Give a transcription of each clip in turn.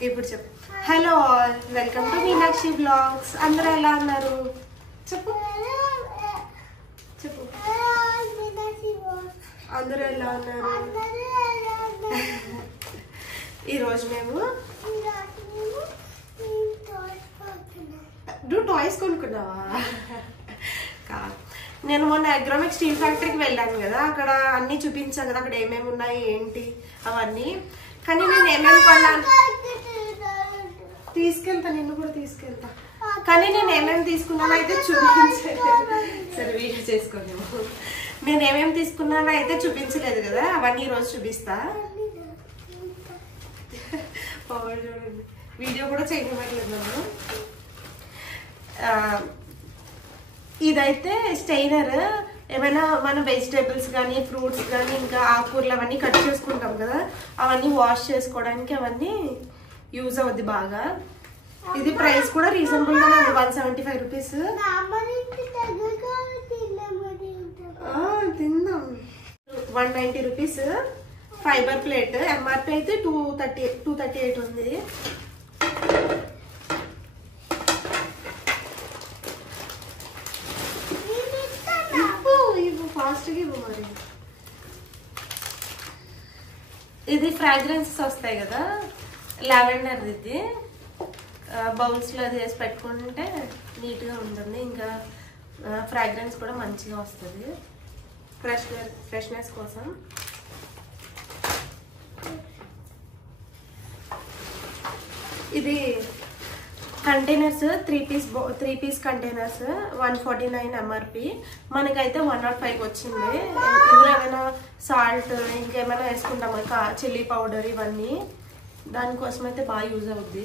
Okay ఇప్పుడు చెప్పు. Hello all, welcome to Meenakshi blogs. అందరూ ఎలా ఉన్నారు చెప్పు చెప్పు. అందరూ ఎలా ఉన్నారు? ఈరోజు మేము నువ్వు టాయ్స్ కొనుక్కున్నావా? నేను మొన్న అగ్రోమిక్ స్టీల్ ఫ్యాక్టరీకి వెళ్ళాను కదా, అక్కడ అన్ని చూపించాను కదా, అక్కడ ఏమేమి ఉన్నాయి ఏంటి అవన్నీ. కానీ నేను ఏమేమి కొన్నాను తీసుకెళ్తా, నిన్ను కూడా తీసుకెళ్తా. కానీ నేను ఏమేమి తీసుకున్నానో అయితే చూపించలేదు. సరే వీడియో చేసుకోలేము. నేను ఏమేమి తీసుకున్నానో అయితే చూపించలేదు కదా, అవన్నీ ఈరోజు చూపిస్తా. చూడండి, వీడియో కూడా చేయనివ్వట్లేదు నన్ను. ఇదైతే స్టెయినర్. ఏమైనా మన వెజిటేబుల్స్ కానీ ఫ్రూట్స్ కానీ ఇంకా ఆకుకూరలు అవన్నీ కట్ చేసుకుంటాం కదా, అవన్నీ వాష్ చేసుకోవడానికి అవన్నీ యూజ్ అవుద్ది బాగా. ఇది ప్రైస్ కూడా రీజనబుల్ గానే ఉంది, 175 రూపీస్. తిందాం. 190 రూపీస్ ఫైబర్ ప్లేట్. ఎంఆర్పి అయితే 238 ఉంది. ఫాస్ట్గా ఇవ్వు మరి. ఇది ఫ్రాగ్రెన్సెస్ వస్తాయి కదా, లావెండర్. ఇది బౌల్స్లో అది వేసి పెట్టుకుంటే నీట్గా ఉంటుంది, ఇంకా ఫ్రాగ్రెన్స్ కూడా మంచిగా వస్తుంది ఫ్రెష్నెస్ కోసం. ఇది కంటైనర్స్, 3 పీస్ కంటైనర్స్, 149 ఎంఆర్పి. మనకైతే 105 వచ్చింది. ఇందులో ఏమైనా సాల్ట్ ఇంకేమైనా వేసుకుంటాం, చిల్లీ పౌడర్ ఇవన్నీ, దానికోసం అయితే బాగా యూజ్ అవుద్ది.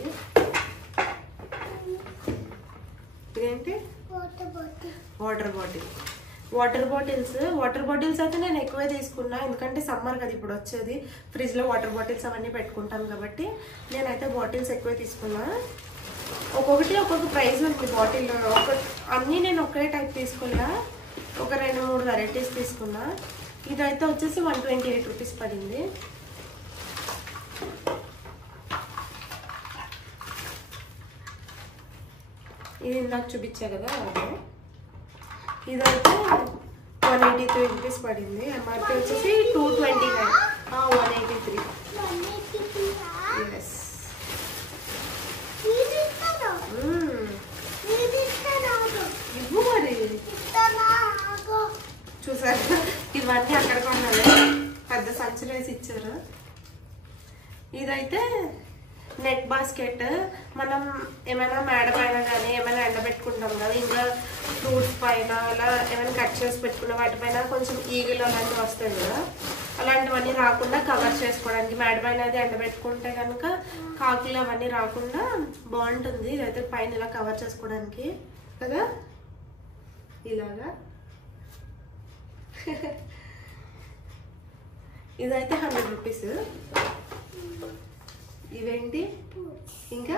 ఇదేంటి? వాటర్ బాటిల్స్ అయితే నేను ఎక్కువే తీసుకున్నా, ఎందుకంటే సమ్మర్ కదా ఇప్పుడు వచ్చేది. ఫ్రిడ్జ్లో వాటర్ బాటిల్స్ అవన్నీ పెట్టుకుంటాను కాబట్టి నేనైతే బాటిల్స్ ఎక్కువే తీసుకున్నా. ఒక్కొక్కటి ఒక్కొక్క ప్రైస్ ఉంది బాటిల్. అన్నీ నేను ఒకే టైప్ తీసుకోలే, ఒక 2-3 వెరైటీస్ తీసుకున్నా. ఇదైతే వచ్చేసి 128 రూపీస్ పడింది. ఇది ఇందాక చూపించా కదా, ఇదైతే 183 రూపీస్ పడింది. ఎంఆర్పి వచ్చేసి 229. 183. ఎస్. ఇవ్వు మరి. చూసారు, ఇవన్నీ అక్కడ కొన్నాను, పెద్ద సంచులు వేసి ఇచ్చారు. ఇదైతే నెట్ బాస్కెట్. మనం ఏమైనా మేడ పైన కానీ ఏమైనా ఎండబెట్టుకుంటాం కదా, ఇంకా ఫ్రూట్స్ పైన అలా ఏమైనా కట్ చేసి పెట్టుకున్న వాటిపైన కొంచెం ఈగలు అలాంటివి వస్తాయి కదా, అలాంటివన్నీ రాకుండా కవర్ చేసుకోవడానికి మేడ పైన అది ఎండబెట్టుకుంటే కనుక కాకులు అవన్నీ రాకుండా బాగుంటుంది. ఇదైతే పైన ఇలా కవర్ చేసుకోవడానికి కదా, ఇలాగా. ఇదైతే 100 రూపీస్. ఇవేంటి ఇంకా?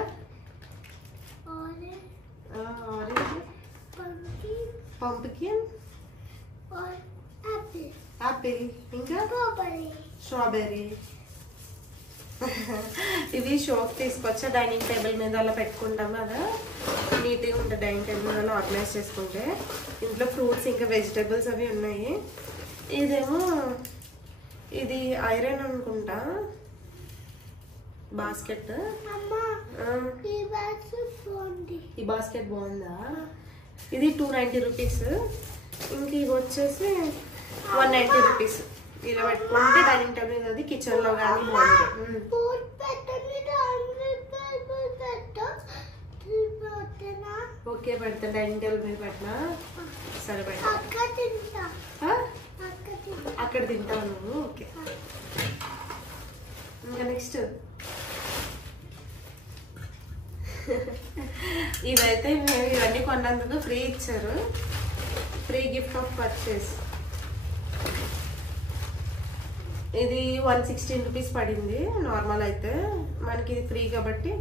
ఆరెంజ్, పంప్కిన్, యాపిల్, ఇంకా స్ట్రాబెర్రీ. ఇవి షోకి తీసుకొచ్చా, డైనింగ్ టేబుల్ మీద అలా పెట్టుకుంటాం కదా, నీట్గా ఉంటుంది డైనింగ్ టేబుల్ మీద అలా ఆర్గనైజ్ చేసుకుంటే. ఇంట్లో ఫ్రూట్స్ ఇంకా వెజిటేబుల్స్ అవి ఉన్నాయి. ఇదేమో ఇది ఐరన్ అనుకుంటా బాస్కెట్. ఈ బాస్కెట్ బాగుందా? ఇది 290 రూపీస్. ఇంక ఇవి వచ్చేసి 190 రూపీస్. ఇలా పెట్టుకుంటే డైనింగ్ టేబుల్ అది కిచెన్ లో కానీ బాగుంది. ఓకే పెడతా, డైనింగ్ టేబుల్ మీద పెట్టినా. సరే పెడతా. అక్కడ తింటావు నువ్వు? ఓకే. ఇంకా నెక్స్ట్ ఇదైతే మేము ఇవన్నీ కొన్నందుకు ఫ్రీ ఇచ్చారు, ఫ్రీ గిఫ్ట్ ఆఫ్ పర్చేస్. ఇది 116 రూపీస్ పడింది. నార్మల్ అయితే మనకి ఇది ఫ్రీ కాబట్టి.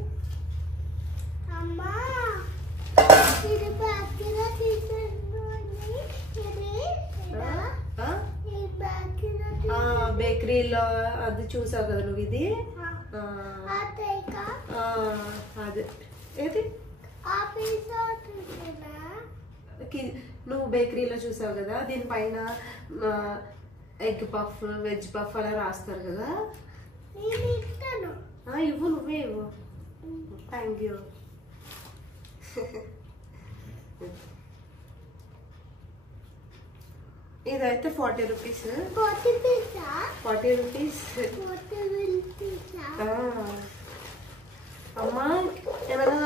బేకరీలో అది చూసావు కదా నువ్వు, ఇది అదే ఏది నువ్వు బేకరీలో చూసావు కదా, దీనిపైన ఎగ్ పఫ్, వెజ్ పఫ్ అలా రాస్తారు కదా. ఇవ్వు, నువ్వే ఇవ్వు. Thank you. ఇదైతే 40 రూపీస్. 40 రూపీస్. అమ్మ ఏమైనా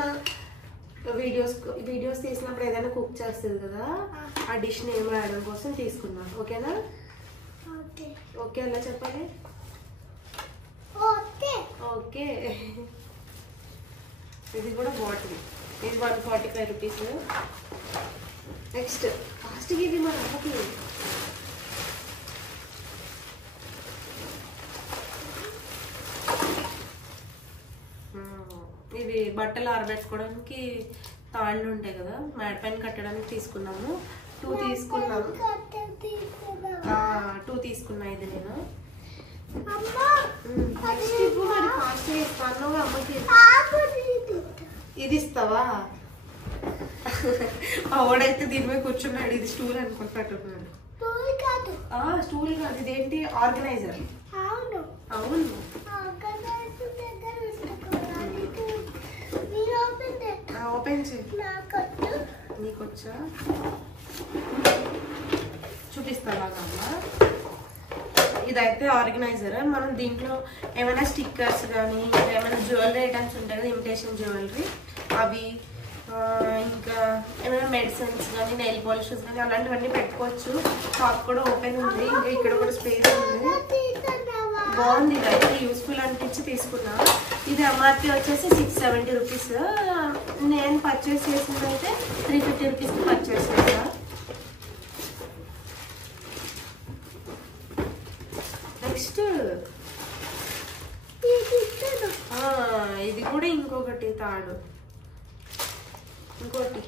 వీడియోస్ తీసినప్పుడు ఏదైనా కుక్ చేస్తుంది కదా, ఆ డిష్ నేమ్ రాయడం కోసం తీసుకున్నా. ఓకేనా? ఓకే అలా చెప్పాలి. ఓకే. ఇది కూడా బాటిల్. ఇది 145 రూపీస్. నెక్స్ట్ ఫాస్ట్గా ఇది మన అమ్మకి. ఇవి బట్టలు ఆరబెట్టుకోవడానికి తాళ్ళు ఉంటాయి కదా, మేడ పైన కట్టడానికి తీసుకున్నాము. 2 తీసుకున్నాము. 2 తీసుకున్నా. ఇది నేను ఫాస్ట్ ఇస్తాను అమ్మకి. ఇది ఇస్తావా? ఆవిడైతే దీని మీద కూర్చున్నాడు. ఇది స్టూల్ అనుకుంటున్నాడు. స్టూల్ కాదు, ఇదేంటి ఆర్గనైజర్. అవును. ఓపెన్ చేయి. నీకొచ్చా? చూపిస్తావా అమ్మ? ఇదైతే ఆర్గనైజర్. మనం దీంట్లో ఏమైనా స్టిక్కర్స్ కానీ ఏమైనా జ్యువెలరీ ఐటమ్స్ ఉంటాయి కదా, ఇమిటేషన్ జ్యువెలరీ, అవి ఇంకా ఏమైనా మెడిసిన్స్ కానీ నెయిల్ పాలిషెస్ కానీ అలాంటివన్నీ పెట్టుకోవచ్చు. షాప్ కూడా ఓపెన్ ఉంది. ఇంకా ఇక్కడ కూడా స్పేస్ ఉంది. బాగుంది. ఇదైతే యూస్ఫుల్ అనిపించి తీసుకున్నా. ఇది ఎంఆర్పి వచ్చేసి 670 రూపీస్. నేను పర్చేస్ చేసింది అయితే 350 రూపీస్కి పర్చేస్ చేసా. నెక్స్ట్ ఇది కూడా ఇంకొకటి తాడు. ఇంకోటి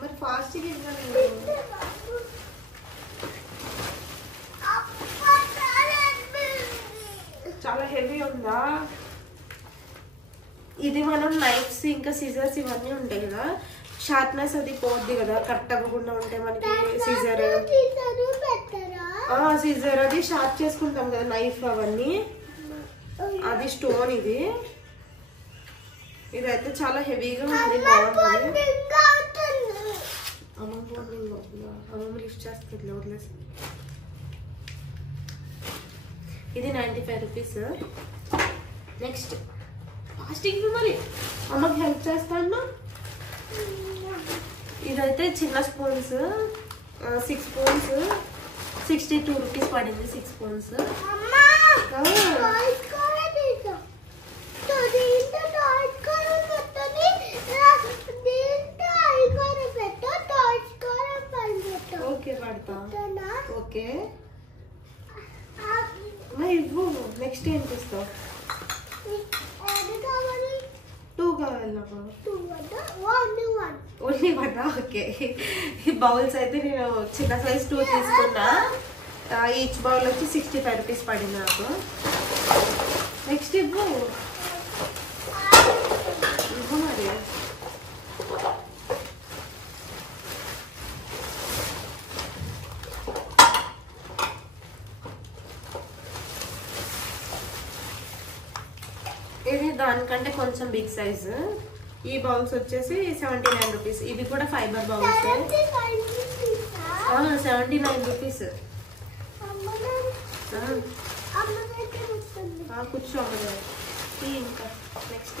మరి ఫాస్ట్గా ఇవ్వాలి. చాలా హెవీ ఉందా? ఇది మనం నైఫ్స్ ఇంకా సిజర్స్ ఇవన్నీ ఉంటాయి కదా, షార్ప్నెస్ అది పోద్ది కదా, కట్ అవ్వకుండా ఉంటే మనకి సిజర్ అది షార్ప్ చేసుకుంటాం కదా నైఫ్ అవన్నీ. అది స్టోన్. ఇదైతే చాలా హెవీగా ఉంది. బాగుంది. అమ్మమ్మ లిఫ్ట్ చేస్తుంది, వదిలేసి. ఇది 95 రూపీస్. నెక్స్ట్ ఫాస్టింగ్ మరి అమ్మకి హెల్ప్ చేస్తాను. ఇదైతే చిన్న స్పూన్స్, 6 స్పూన్స్ 62 రూపీస్ పడింది. 6 స్పూన్స్. ఓకే పడతా. ఓకే ఇవ్వు. నెక్స్ట్ ఏం చేస్తావు? 2 కావాలి నాకు. ఓన్లీ 1. ఓకే. ఈ బౌల్స్ అయితే నేను చిన్న సైజ్ 2 తీసుకున్నా. ఈచ్ బౌల్ వచ్చి 65 రూపీస్ పడింది నాకు. నెక్స్ట్ ఇవ్వు. మరి ఇది దానికంటే కొంచెం బిగ్ సైజ్. ఈ బౌల్స్ వచ్చేసి 79 రూపీస్. ఇవి కూడా ఫైబర్ బౌల్స్. 79 రూపీస్. కూర్చోమ్మా. ఇంకా నెక్స్ట్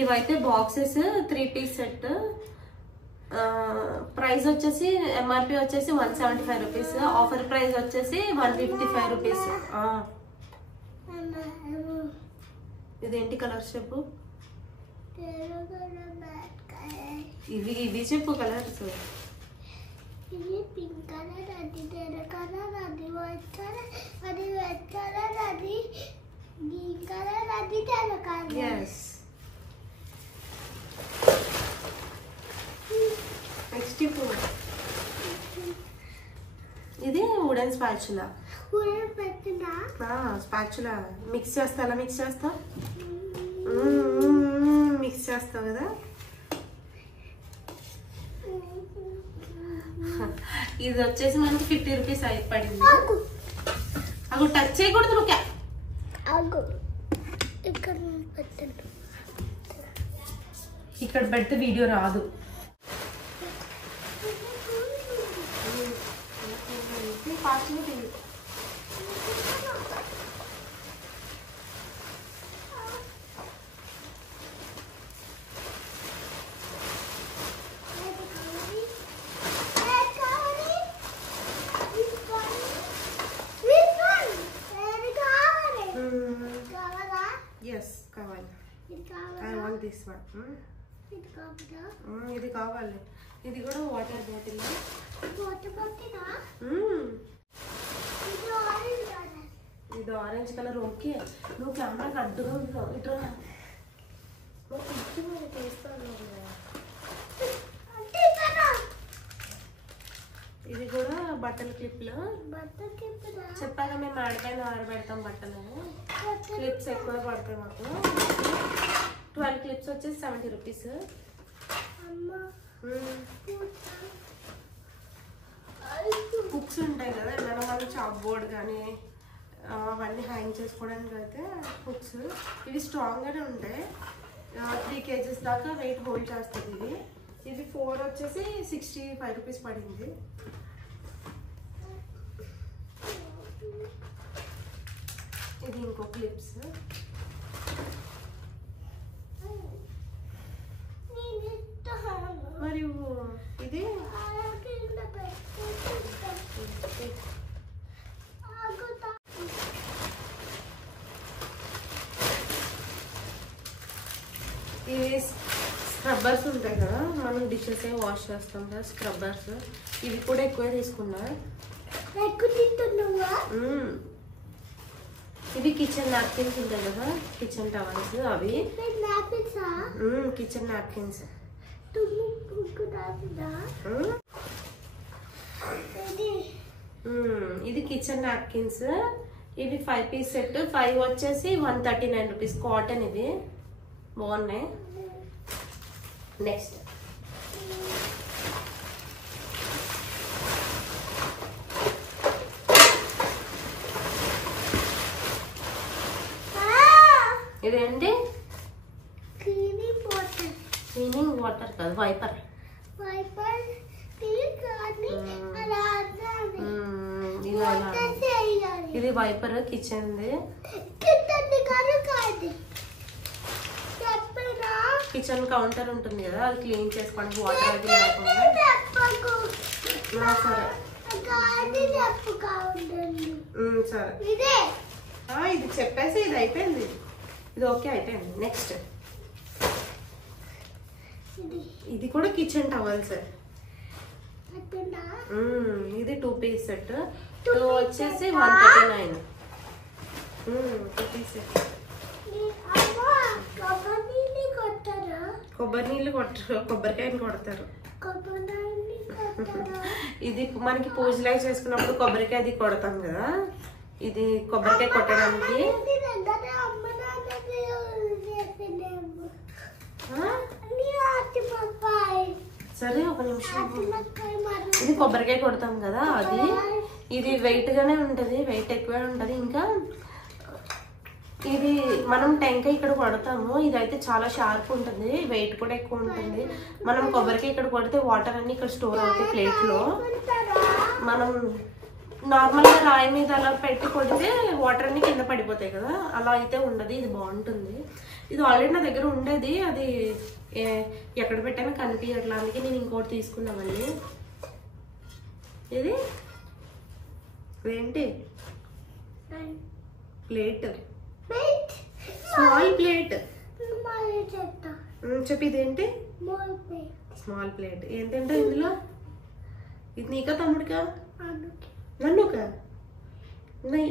ఇవైతే బాక్సెస్ 3 పీస్ సెట్. ప్రైస్ వచ్చేసి ఎంఆర్పి వచ్చేసి 175 రూపీస్. ఆఫర్ ప్రైస్ వచ్చేసి 155 రూపీస్. ఇదేంటి కలర్స్ చెప్పు. ఇవి చెప్పు కలర్స్. ఇది పింక్ కలర్, అది రెడ్ కలర్, అది వైట్ కలర్, అది రెడ్ కలర్, అది గ్రీన్ కలర్, అది తెల్ల కలర్. yes. నెక్స్ట్ ఇప్పుడు వుడెన్ స్పాచులా. స్పాచులా మిక్స్ చేస్తా. ఎలా మిక్స్ చేస్తా? మిక్స్ చేస్తావు కదా. ఇది వచ్చేసి మనకి 50 రూపీస్ అయితే పడింది. అవి టచ్ చేయకూడదు. నువ్వు ఇక్కడ పెడితే వీడియో రాదు. కావాలి. I want this one. ఇది కావాలి. ఇది కూడా వాటర్ బాటిల్. ఇది ఆరెంజ్ కలర్. ఓకే, నువ్వు కెమెరాకి అడ్డుగా ఉన్నావు. ఇట్లా ఇది కూడా బట్టల క్లిప్లు. చెప్పాక మేము ఆడిపైన ఆరబెడతాం బట్టలు. క్లిప్స్ ఎక్కువ పడతాయి మాకు. 12 క్లిప్స్ వచ్చేసి 70 రూపీస్. బుక్స్ ఉంటాయి కదా, ఏమైనా మనం చాక్ బోర్డ్ కానీ అవన్నీ హ్యాంగ్ చేసుకోవడానికి అయితే బుక్స్. ఇవి స్ట్రాంగ్గానే ఉంటాయి. 3 kgs దాకా వెయిట్ హోల్డ్ చేస్తుంది. ఇది 4 వచ్చేసి 65 రూపీస్ పడింది. ఇది ఇంకో క్లిప్స్. మరియు ఇది ఇవి స్క్రబ్బర్స్ ఉంటాయి కదా, మనం డిషెస్ వాష్ చేస్తాం కదా, స్క్రబ్బర్స్. ఇవి కూడా ఎక్కువ తీసుకున్నా. ఇవి కిచెన్ నాప్కిన్స్ ఉంటాయి కదా, కిచెన్ టవల్స్. అవి కిచెన్ నాప్కిన్స్. ఇది కిచెన్ నాప్కిన్స్. ఇవి 5 పీస్ సెట్. 5 వచ్చేసి 139 రూపీస్. కాటన్. ఇవి బాగున్నాయి. నెక్స్ట్ ఇదేంటి? క్లీనింగ్ వాటర్ కాదు, వైపర్. ఇది వైపర్ కిచెన్. కిచెన్ కౌంటర్ ఉంటుంది కదా, అది క్లీన్ చేసుకోవడానికి వాటర్ అది లేకుండా. సరే సరే, ఇది చెప్పేసి ఇది అయిపోయింది. ఇది ఓకే అయిపోయింది. నెక్స్ట్ ఇది కూడా కిచెన్ టవల్స్. ఇది 2 పీస్ సెట్. 2 వచ్చేసి 139. 2 పీస్ సెట్. కొబ్బరి నీళ్ళు కొట్టరు, కొబ్బరికాయని కొడతారు. ఇది మనకి పూజలాగా చేసుకున్నప్పుడు కొబ్బరికాయ అది కొడతాం కదా, ఇది కొబ్బరికాయ కొట్టడానికి. సరే ఒక నిమిషం. ఇది కొబ్బరికాయ కొడతాం కదా అది. ఇది వెయిట్ గానే ఉంటది, వెయిట్ ఎక్కువే ఉంటది. ఇంకా ఇది మనం టెంకాయ ఇక్కడ కొడతాము. ఇదైతే చాలా షార్ప్ ఉంటుంది, వెయిట్ కూడా ఎక్కువ ఉంటుంది. మనం కొబ్బరికాయ ఇక్కడ కొడితే వాటర్ అన్ని ఇక్కడ స్టోర్ అవుతాయి ప్లేట్ లో. మనం నార్మల్ గా రాయి మీద అలా పెట్టి కొడితే వాటర్ అన్ని కింద పడిపోతాయి కదా, అలా అయితే ఉండదు. ఇది బాగుంటుంది. ఇది ఆల్రెడీ నా దగ్గర ఉండేది, అది ఎక్కడ పెట్టానో కనిపించట్లా, అందుకే నేను ఇంకోటి తీసుకున్నా మళ్ళీ. ఇది ఏంటి? ప్లేట్. Small plate. చెప్పి ఇదేంటి? Small plate. ఏంటంటే ఇందులో ఇది నీకా తమ్ముడికా? నన్నుకా?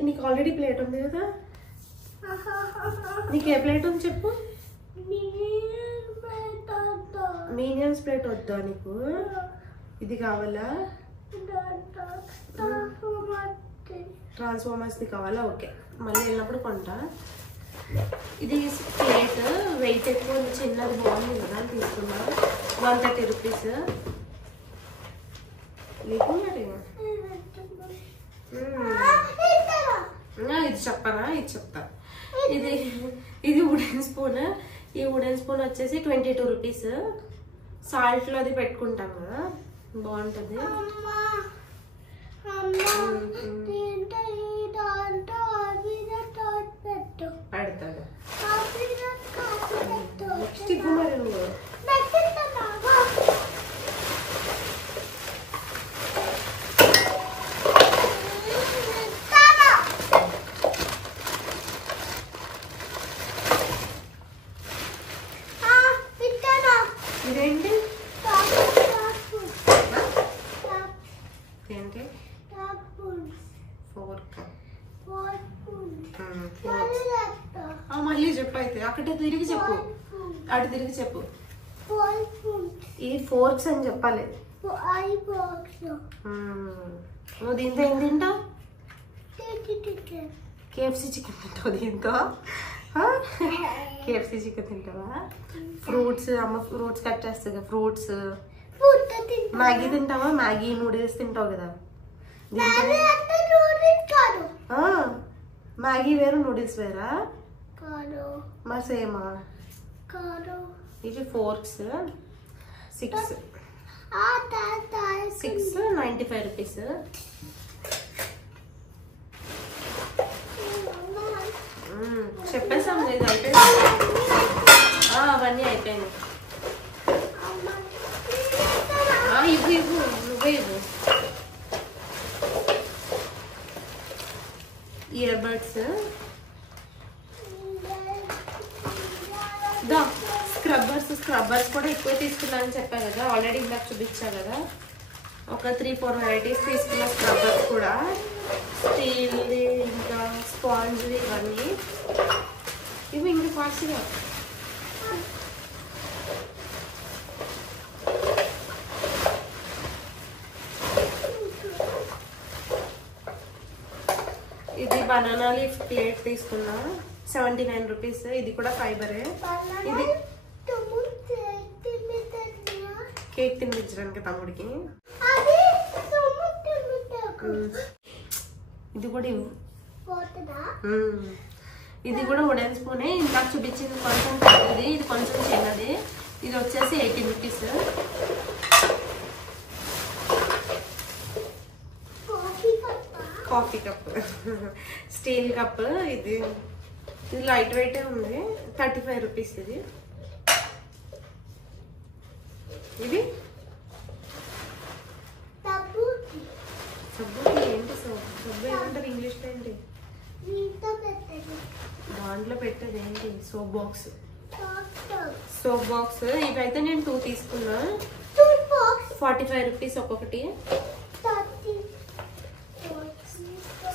నీకు ఆల్రెడీ ప్లేట్ ఉంది కదా. నీకు ఏ ప్లేట్ ఉంది చెప్పు. మీడియం ప్లేట్ వద్దా నీకు? ఇది కావాలా? ట్రాన్స్ఫార్మర్స్ది కావాలా? ఓకే, మళ్ళీ వెళ్ళినప్పుడు కొంటా. ఇది ప్లేట్ వెయిట్ ఎక్కువ చిన్నది బాగుంది కదా అని తీసుకున్నా. 130 రూపీస్. ఇది చెప్పనా? ఇది చెప్తా. ఇది వుడెన్ స్పూన్. ఈ వుడెన్ స్పూన్ వచ్చేసి 22 రూపీస్. సాల్ట్లో అది పెట్టుకుంటాం కదా, బాగుంటుంది. పెడతాడు మరి నువ్వు. ఇదేంటి? ఏంటి? ఫోర్క్. మళ్ళీ చెప్పు. అయితే అక్కడ తిరిగి చెప్పు, అటు తిరిగి చెప్పు. ఈ ఫోర్క్స్ అని చెప్పాలి. నువ్వు దీంతో ఏం తింటావు? KFC చికెన్ తింటావు దీంతో? KFC చికెన్ తింటావా? ఫ్రూట్స్, అమ్మ ఫ్రూట్స్ కట్ చేస్తుంది. ఫ్రూట్స్. మ్యాగీ తింటావా? మ్యాగీ నూడిల్స్ తింటావు కదా. మ్యాగీ వేరు, నూడిల్స్ వేరా? మరి సేమా? ఇవి ఫోర్క్స్ 695 రూపీస్. చెప్పేసాం లేదు, అయిపోయింది. అవన్నీ అయిపోయినాయి. ఇవ్వు నువ్వే ఇవ్వు. Ear buds. స్క్రబ్బర్స్ కూడా ఎక్కువ తీసుకున్నానని చెప్పా కదా, ఆల్రెడీ ఇందాక చూపించా కదా. ఒక 3-4 వెరైటీస్ తీసుకున్న స్క్రబ్బర్స్ కూడా. స్టీల్ది, ఇంకా స్పాంజ్వి, ఇవన్నీ. ఇవి ఇంకా ఫాస్ట్గా. ఇది బనానా లీఫ్ ప్లేట్ తీసుకున్నా, 79 రూపీస్. ఇది కూడా ఫైబరే. ఇది కేక్ తినిపించడానికి తమ్ముడికి. ఇది కూడా ఇది కూడా వుడెన్ స్పూనే. ఇందాక చూపించింది కొంచెం పెద్దది, ఇది కొంచెం చిన్నది. ఇది వచ్చేసి 18 rupees. Coffee cup, steel cup. ఇది లైట్ వెయిట్ ఉంది, 35 రూపీస్. ఇది సబ్బు ఏంటి? సబ్బు ఏమంటారు ఇంగ్లీష్లో? ఏంటి దాంట్లో పెట్టేది? ఏంటి? Soap box. ఇవైతే నేను 2 తీసుకున్నా, 45 రూపీస్ ఒక్కొక్కటి.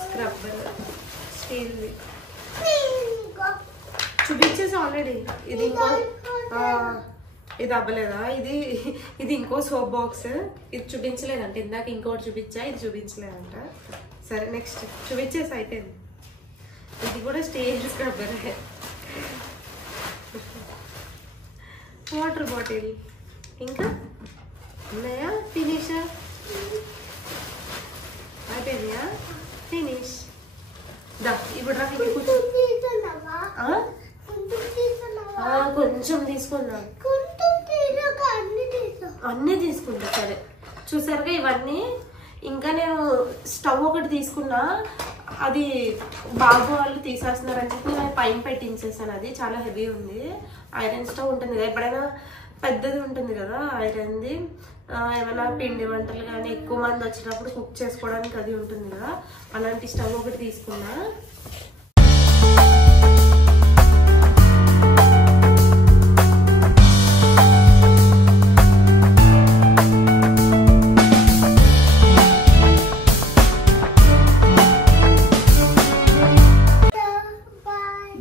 స్క్రబ్బర్ స్టీల్ది చూపించేసి ఆల్రెడీ. ఇది ఇంకో, ఇది అవ్వలేదా? ఇది ఇంకో సోప్ బాక్స్. ఇది చూపించలేదంట ఇందాక, ఇంకోటి చూపించా, ఇది చూపించలేదంట. సరే నెక్స్ట్ చూపించేసి అయిపోయింది. ఇది కూడా స్టీల్ స్క్రబ్బరే. వాటర్ బాటిల్ ఇంకా ఉన్నాయా? ఫినిషా? అయిపోయిందా? ఫినిష్. ఇప్పుడు కొంచెం తీసుకున్నా, అన్నీ తీసుకుంటా. సరే చూసారుగా ఇవన్నీ. ఇంకా నేను స్టవ్ ఒకటి తీసుకున్నా, అది బాబు వాళ్ళు తీసేస్తున్నారని చెప్పి నేను పైన పెట్టించేసాను. అది చాలా హెవీ ఉంది. ఐరన్ స్టవ్ ఉంటుంది కదా, ఎప్పుడైనా పెద్దది ఉంటుంది కదా ఐరన్ది. ఏమైనా పిండి వంటలు కానీ ఎక్కువ మంది వచ్చినప్పుడు కుక్ చేసుకోవడానికి అది ఉంటుంది కదా, అలాంటి స్టవ్ ఒకటి తీసుకున్నా.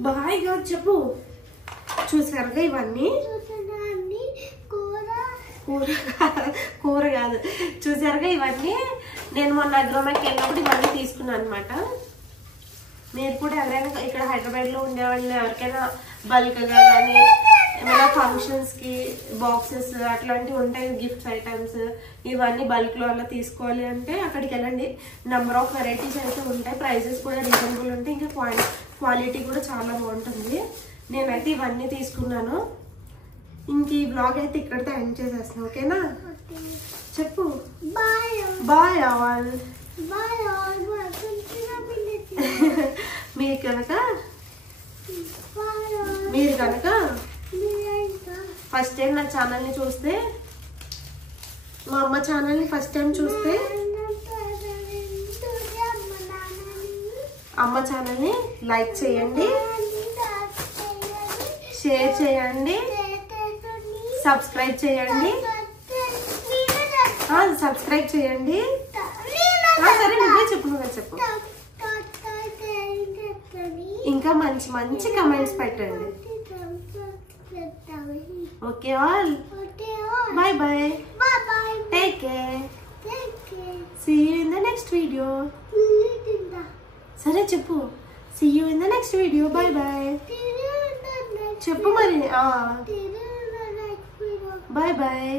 బాయ్ గా చెప్పు. చూసారుగా ఇవన్నీ. కూర కాదు. చూసారుగా ఇవన్నీ నేను మొన్న అగ్రోమాకి వెళ్ళినప్పుడు ఇవన్నీ తీసుకున్నాను అనమాట. మీరు కూడా ఎవరైనా ఇక్కడ హైదరాబాద్లో ఉండేవాళ్ళు ఎవరికైనా బల్క్గా కానీ ఏమైనా ఫంక్షన్స్కి బాక్సెస్ అట్లాంటివి ఉంటాయి, గిఫ్ట్స్ ఐటమ్స్, ఇవన్నీ బల్క్లో అలా తీసుకోవాలి అంటే అక్కడికి వెళ్ళండి. నెంబర్ ఆఫ్ వెరైటీస్ అయితే ఉంటాయి, ప్రైజెస్ కూడా రీజనబుల్ ఉంటాయి, ఇంకా క్వాలిటీ కూడా చాలా బాగుంటుంది. నేనైతే ఇవన్నీ తీసుకున్నాను. ఇంక ఈ బ్లాగ్ అయితే ఇక్కడితో ఎండ్ చేసేస్తాను. ఓకేనా? చెప్పు బాయ్ ఆల్. మీరు కనుక ఫస్ట్ టైం నా ఛానల్ని చూస్తే, మా అమ్మ ఛానల్ని ఫస్ట్ టైం చూస్తే అమ్మ ఛానల్ని లైక్ చేయండి, షేర్ చేయండి, సబ్స్క్రైబ్ చేయండి. సబ్స్క్రైబ్ చేయండి. సరే నువ్వే చెప్పు. ఇంకా మంచి మంచి కమెంట్స్ పెట్టండి. Okay all, by by, take care, see you in the next video. సరే చెప్పు, see you in the next video, bye bye. చెప్పు మరి. bye bye.